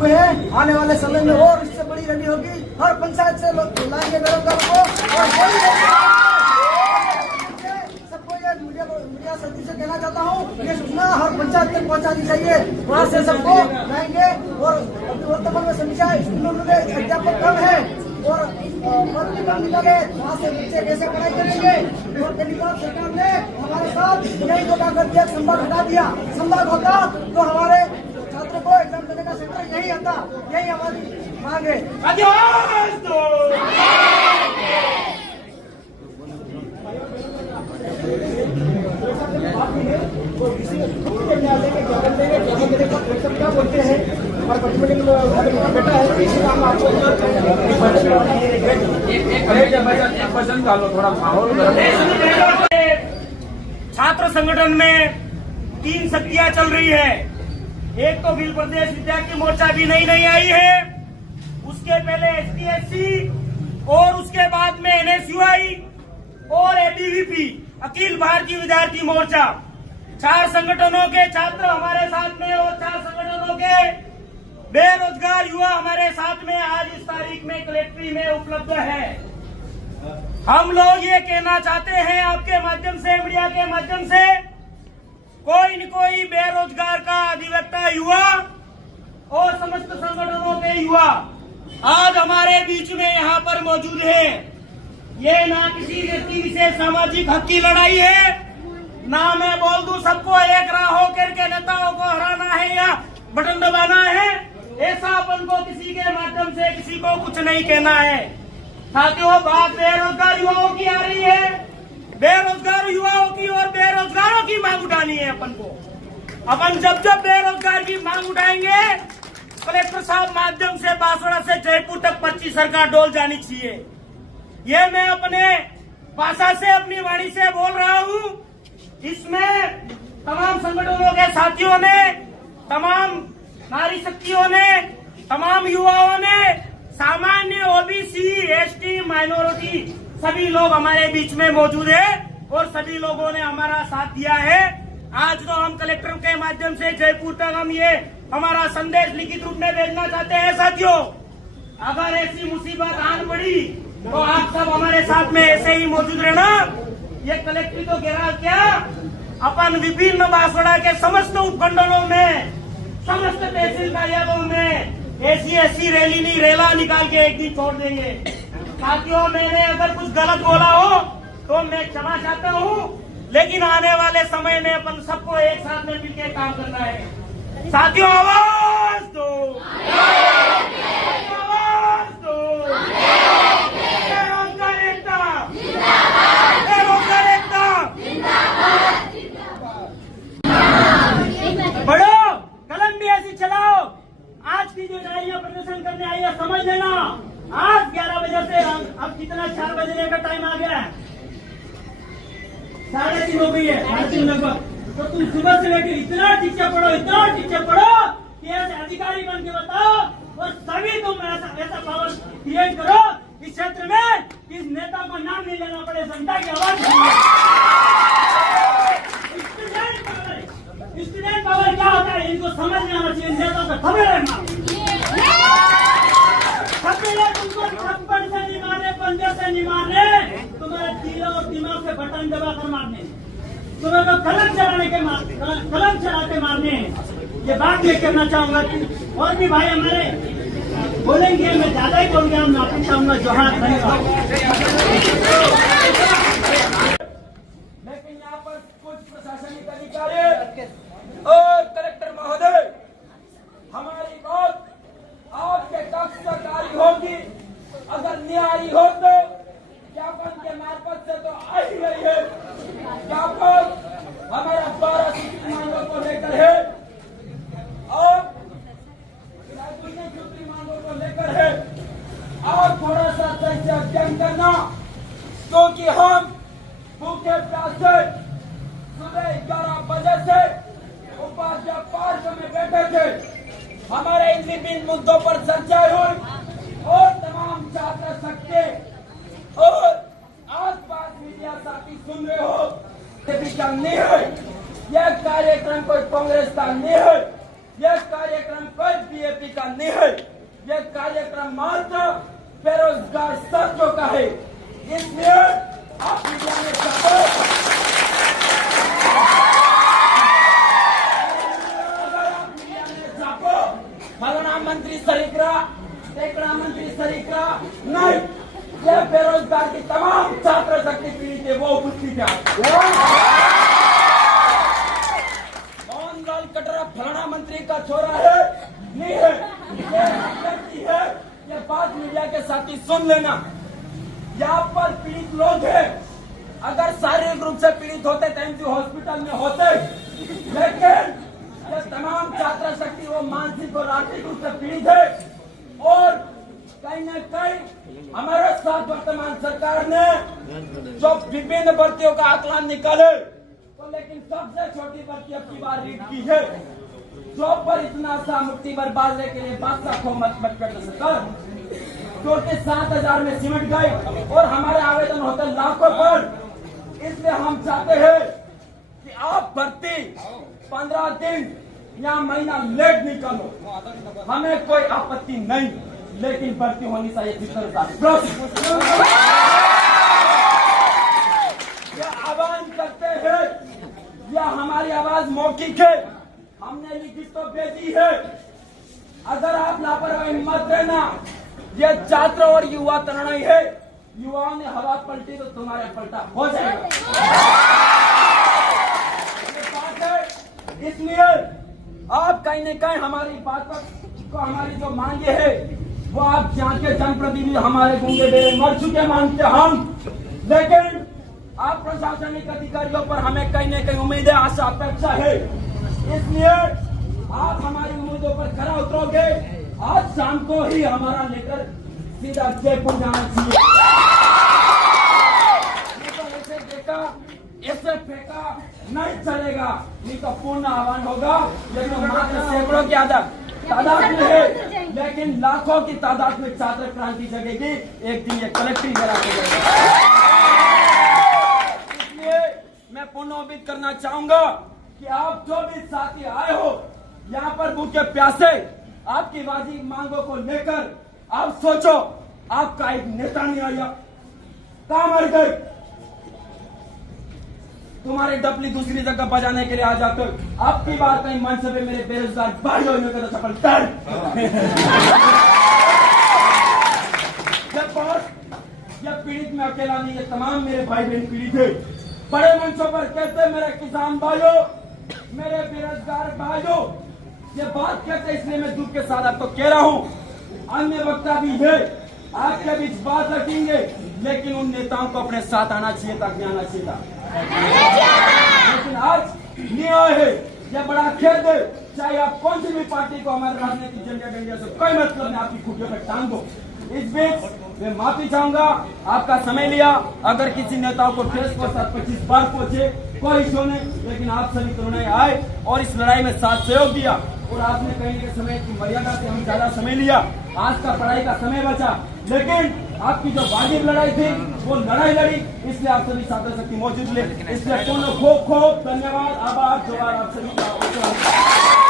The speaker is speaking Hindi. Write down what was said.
आने वाले समय में और इससे बड़ी रैली होगी। हर पंचायत से लोग लाएंगे बेरोजगारों को और सबको ये मीडिया सभी से कहना चाहता हूँ, ये सूचना हर पंचायत तक पहुँचानी चाहिए। वहाँ से सबको लाएंगे और वर्तमान में समीक्षा स्कूलों में अध्यापक कम है और निकाले, वहाँ से बच्चे कैसे पढ़ाई करेंगे। और केंद्र सरकार ने हमारे साथ नई कोटा कर दिया, संभाग हटा दिया। संभाग होता तो हमारे छात्रों को एग्जाम देने का सेंटर यही आता, यही हमारी मांग है। क्या बोलते हैं बेटा है। छात्र संगठन में 3 शक्तियां चल रही है। एक तो अखिल प्रदेश विद्यार्थी मोर्चा भी नई आई है, उसके पहले ST/SC और उसके बाद में NSUI और ABVP अखिल भारतीय विद्यार्थी मोर्चा। 4 संगठनों के छात्र हमारे साथ में और 4 संगठनों के बेरोजगार युवा हमारे साथ में आज इस तारीख में कलेक्ट्री में उपलब्ध है। हम लोग ये कहना चाहते हैं आपके माध्यम से, मीडिया के माध्यम से, कोई न कोई बेरोजगार का अधिवक्ता युवा और समस्त संगठनों के युवा आज हमारे बीच में यहाँ पर मौजूद है। ये ना किसी व्यक्ति विशेष सामाजिक हक की लड़ाई है, ना मैं बोल दूं सबको एक राह होकर के नेताओं को हराना है या बटन दबाना है। ऐसा अपन को किसी के माध्यम से किसी को कुछ नहीं कहना है। साथियों, बात बेरोजगार युवाओं की आ रही है, बेरोजगार युवाओं की और बेरोजगारों की मांग उठानी है अपन को। अपन जब बेरोजगार की मांग उठाएंगे, कलेक्टर साहब माध्यम से बांसवाड़ा से जयपुर तक 25 सरकार डोल जानी चाहिए। ये मैं अपने भाषा से, अपनी वाणी से बोल रहा हूँ। इसमें तमाम संगठनों के साथियों ने, तमाम नारी शक्तियों ने, तमाम युवाओं ने, सामान्य OBC, ST, माइनॉरिटी सभी लोग हमारे बीच में मौजूद है और सभी लोगों ने हमारा साथ दिया है। आज तो हम कलेक्टर के माध्यम से जयपुर तक हम ये हमारा संदेश लिखित रूप में भेजना चाहते हैं। साथियों, अगर ऐसी मुसीबत आन पड़ी तो आप सब हमारे साथ में ऐसे ही मौजूद रहना। ये कलेक्ट्री तो घेराव क्या, अपन विभिन्न बांसवाड़ा के समस्त उपखंडों में, समस्त तहसील कार्यालयों में ऐसी रैली नहीं, रेला निकाल के एक दिन छोड़ देंगे। साथियों, मैंने अगर कुछ गलत बोला हो तो मैं क्षमा चाहता हूँ, लेकिन आने वाले समय में अपन सबको एक साथ में मिलकर काम करना है। साथियों, आवाज दो, आवाज दो। बेरोजगार एकता, बेरोजगार एकता। बढ़ो, कलम भी ऐसी चलाओ। आज की जो नारियां प्रदर्शन करने आई है, समझ लेना, आज 11 बजे से अब कितना 4 बजने का टाइम आ गया है, 3:30 हो गई है, 3:30 लगभग। तो तुम सुबह से लेकर इतना टीचर पढ़ो कि ऐसे अधिकारी बन के बताओ और सभी तुम ऐसा पावर क्रिएट करो इस क्षेत्र में, इस नेता को नाम नहीं लेना पड़े, जनता की आवाज। स्टूडेंट पावर क्या होता है इनको समझ में आना चाहिए, नेताओं का खबर रहना। तुमको थप्पड़ से नहीं मारने, पंजे से नहीं मारने, तुम्हारे दिल और दिमाग से बटन दबाकर मारने, तुम्हें तो कलम चला के मारने। ये बात मैं कहना चाहूंगा कि और भी भाई हमारे बोलेंगे, मैं ज्यादा ही बोल गया, माफी चाहूंगा। जोहार, धन्यवाद। लेकिन यहाँ पर कुछ प्रशासनिक अधिकारी और कलेक्टर महोदय, हमारी बात आपके तक सरकारी होगी, अगर न्यायी हो तो ज्ञापन के मार्फत से तो आ ही रही है। ज्ञापन हमारा 12 सूत्री मांगों को लेकर है और 2 मांगों को लेकर है। और थोड़ा सा सही से अध्ययन करना, क्योंकि हम भूखे प्यासे सुबह 11 बजे से उपाध्याय पार्क में बैठे थे। हमारे इन विभिन्न मुद्दों पर चर्चा हुई और तमाम छात्र शक्ति और आसपास मीडिया साथी सुन रहे हो, नहीं है यह कार्यक्रम कोई कांग्रेस का नहीं है, यह कार्यक्रम कोई बीएपी का नहीं है, यह कार्यक्रम मात्र बेरोजगार साथियों का है। इसलिए आप मीडिया में छापो, फलाना मंत्री सरीकरा, टेकड़ा मंत्री सरीकरा नहीं, यह बेरोजगार की तमाम छात्र शक्ति पीड़ित है, वो उपस्थित है। मोहनलाल कटरा फलाना मंत्री का छोरा है नहीं है, यह व्यक्ति है। ये बात मीडिया के साथी सुन लेना। यहाँ पर पीड़ित लोग हैं, अगर शारीरिक रूप से पीड़ित होते तो एमजी हॉस्पिटल में होते, लेकिन ये तमाम छात्र शक्ति वो मानसिक और आर्थिक रूप से पीड़ित है। और कहीं न कहीं हमारे साथ वर्तमान सरकार ने जो विभिन्न भर्तियों का आकलन निकाले, तो लेकिन सबसे छोटी भर्ती अब की बार रीड की है। जॉब पर इतना सा मुक्ति बर्बाद के लिए बादशाह को मत कर सरकार, क्योंकि 7,000 में सिमट गए और हमारे आवेदन होते लाखों पर। इसलिए हम चाहते हैं कि आप भर्ती 15 दिन या महीना लेट निकालो, हमें कोई आपत्ति नहीं, लेकिन भर्ती होनी चाहिए आह्वान करते हैं। यह हमारी आवाज मौखिक है, हमने लिखित तो भेजी है। अगर आप लापरवाही मत देना, यह छात्र और युवा तनाई है, युवाओं ने हवा पलटी तो तुम्हारे पलटा हो जाएगा। बात है, इसलिए आप कहीं न कहीं हमारी बात को, हमारी जो मांगे है वो आप जहाँ के जनप्रतिनिधि हमारे गूंगे बेरे मर चुके मानते हम, लेकिन आप प्रशासनिक अधिकारियों पर हमें कहीं न कहीं उम्मीदें, आशा, अपेक्षा है। इसलिए आप हमारी उम्मीदों पर खरा उतरोगे। आज शाम को ही हमारा लेकर सीधा जयपुर जाना चाहिए। ऐसे देखा, ऐसे फेंका नहीं चलेगा, नहीं तो पूर्ण आह्वान होगा। लेकिन मात्र सैकड़ों की तादाद में है, लेकिन लाखों की तादाद में छात्र क्रांति जगेगी। एक दिन ये कलेक्टिव करा के इसलिए मैं पुनर्वित करना चाहूंगा कि आप जो भी साथी आए हो यहाँ पर भूखे प्यासे आपकी वाजिब मांगों को लेकर, आप सोचो आपका एक नेता नहीं आया, कहां मर गए? तुम्हारे डपली दूसरी जगह बजाने के लिए आ जाते हो। आपकी बात कहीं मंच पे मेरे बेरोजगार भाइयों ने कहा सफल कर। यह पीड़ित में अकेला नहीं है, तमाम मेरे भाई बहन पीड़ित है। बड़े मंचों पर कहते मेरे किसान भाइयों, मेरे बेरोजगार भाइयों, ये बात कहते इसलिए मैं दुख के साथ आपको कह रहा हूँ। अन्य वक्ता भी है, आपके बीच बात रखेंगे, लेकिन उन नेताओं को अपने साथ आना चाहिए था, आना चाहिए था। लेकिन आज न्याय है, यह बड़ा खेद है। चाहे आप कौन सी भी पार्टी को हमारे राजनीतिक झंडा डंडिया से कोई मतलब नहीं, आपकी खुटियों पर टांग दो। इस बीच मैं माफी चाहूंगा, आपका समय लिया। अगर किसी नेताओं को ठेस को 25 बार पहुंचे कोई इशू नहीं, लेकिन आप सभी तरुणाई आए और इस लड़ाई में साथ सहयोग दिया। और आपने कहीं के समय की मर्यादा से हम ज्यादा समय लिया, आज का पढ़ाई का समय बचा, लेकिन आपकी जो वाजिब लड़ाई थी वो लड़ाई लड़ी, इसलिए आप सभी छात्र शक्ति मौजूद ले। इसलिए खूब खूब धन्यवाद, आभार, जोहार आप सभी का।